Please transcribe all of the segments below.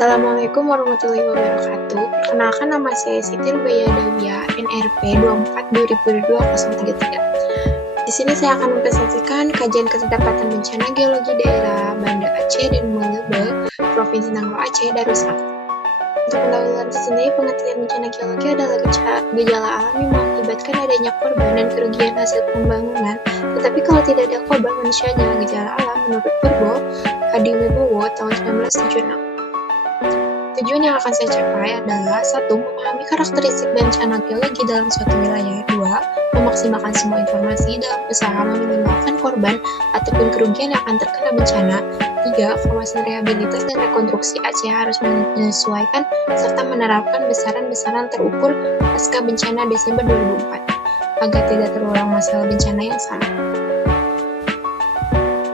Assalamualaikum warahmatullahi wabarakatuh. Perkenalkan, nama saya Siti Rubaya Dawia, NRP 24/2022-033. Di sini saya akan mempresentasikan kajian ketidakpatuhan bencana geologi daerah Banda Aceh dan Melebe, Provinsi Nangro Aceh, Darussalam. Untuk pendahuluan sendiri, pengertian bencana geologi adalah gejala alam yang mengakibatkan adanya korban dan kerugian hasil pembangunan. Tetapi kalau tidak ada korban, manusia adalah gejala alam menurut Purbo Hadiwibowo tahun 1976. Tujuan yang akan saya capai adalah 1. Memahami karakteristik bencana geologi dalam suatu wilayah. 2. Memaksimalkan semua informasi dalam usaha meminimalkan korban ataupun kerugian yang akan terkena bencana. 3. Kawasan rehabilitas dan rekonstruksi Aceh harus menyesuaikan serta menerapkan besaran-besaran terukur pasca bencana Desember 2004 agar tidak terulang masalah bencana yang sama.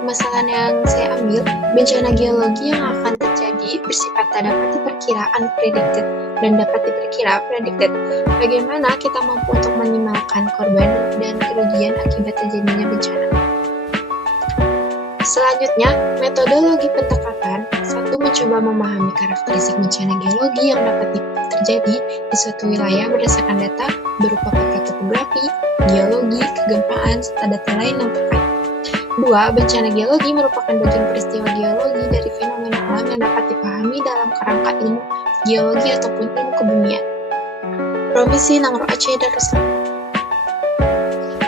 Permasalahan yang saya ambil, bencana geologi yang akan terjadi bersifat tak dapat diperkiraan predicted dan dapat diperkira predicted. Bagaimana kita mampu untuk meminimalkan korban dan kerugian akibat terjadinya bencana? Selanjutnya, metodologi pendekatan. 1. Mencoba memahami karakteristik bencana geologi yang dapat terjadi di suatu wilayah berdasarkan data berupa peta topografi, geologi, kegempaan, serta data lain yang terkait. 2. Bencana geologi merupakan bagian peristiwa geologi dari fenomena alam yang dapat dipahami dalam kerangka ilmu geologi ataupun ilmu kebumian. Provinsi Nangro Aceh, Darussalam.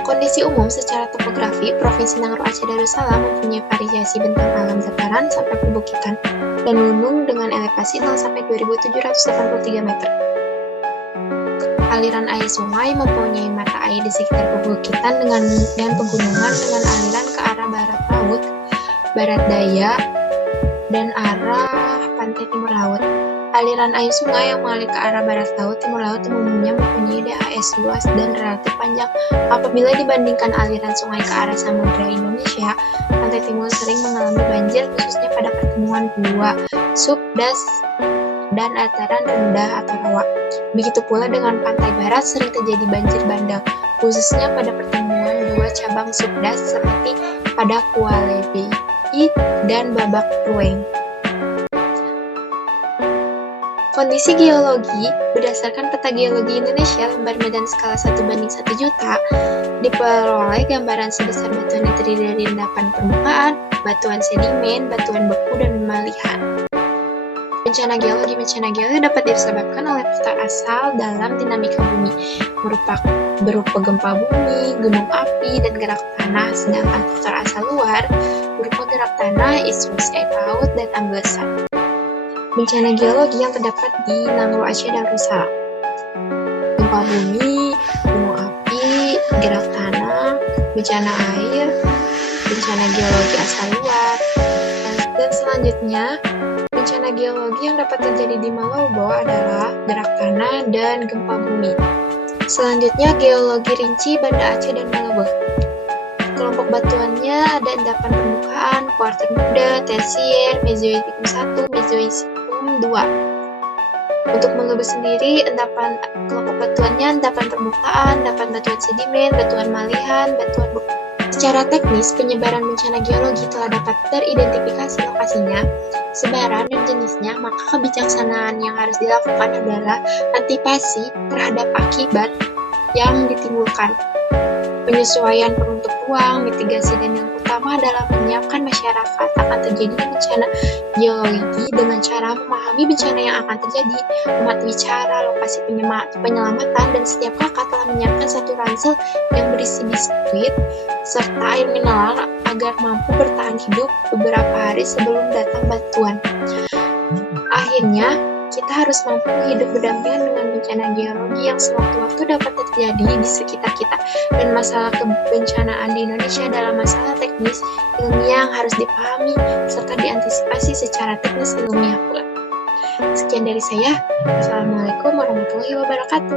Kondisi umum secara topografi, Provinsi Nangro Aceh Darussalam mempunyai variasi bentang alam dataran sampai perbukitan dan gunung dengan elevasi 0 sampai 2.783 meter. Aliran air sungai mempunyai mata air di sekitar perbukitan dan pegunungan dengan aliran ke arah barat laut, barat daya, dan arah pantai timur laut. Aliran air sungai yang mengalir ke arah barat laut, timur laut umumnya mempunyai DAS luas dan relatif panjang. Apabila dibandingkan aliran sungai ke arah Samudra Indonesia, pantai timur sering mengalami banjir khususnya pada pertemuan dua subdas dan dataran rendah atau rawa. Begitu pula dengan pantai barat sering terjadi banjir bandang, khususnya pada pertemuan dua cabang subdas seperti pada Kuala Bay dan Babak Rueng. Kondisi geologi berdasarkan peta geologi Indonesia lembar medan skala 1/1 juta diperoleh gambaran sebesar batuan yang terdiri dari endapan permukaan, batuan sedimen, batuan beku, dan malihan. Bencana geologi dapat disebabkan oleh faktor asal dalam dinamika bumi, berupa gempa bumi, gunung api, dan gerak tanah, sedangkan faktor asal luar berupa gerak tanah, instruksi air laut, dan amblesan. Bencana geologi yang terdapat di Nangro Aceh Darussalam: gempa bumi, gunung api, gerak tanah, bencana air, bencana geologi asal luar, dan selanjutnya bencana geologi yang dapat terjadi di Malabo adalah gerak tanah dan gempa bumi. Selanjutnya, geologi rinci Banda Aceh dan Malabo. Kelompok batuannya ada endapan permukaan, kuarter muda, tersier, mesozoikum 1, mesozoikum 2. Untuk Malabo sendiri, kelompok batuannya endapan permukaan, endapan batuan sedimen, batuan malihan, batuan beku. Secara teknis, penyebaran bencana geologi telah dapat teridentifikasi lokasinya, sebaran, dan jenisnya, maka kebijaksanaan yang harus dilakukan adalah antisipasi terhadap akibat yang ditimbulkan, penyesuaian peruntuk ruang, mitigasi, dan yang utama adalah menyiapkan masyarakat akan terjadinya bencana geologi dengan cara memahami bencana yang akan terjadi, mematuhi cara, lokasi penyelamatan, dan setiap kakak telah menyiapkan satu ransel yang berisi biskuit serta air mineral agar mampu bertahan hidup beberapa hari sebelum datang bantuan. Akhirnya, kita harus mampu hidup berdampingan dengan bencana geologi yang sewaktu-waktu dapat terjadi di sekitar kita, dan masalah kebencanaan di Indonesia adalah masalah teknis ilmiah yang harus dipahami serta diantisipasi secara teknis ilmiah pula. Sekian dari saya. Wassalamualaikum warahmatullahi wabarakatuh.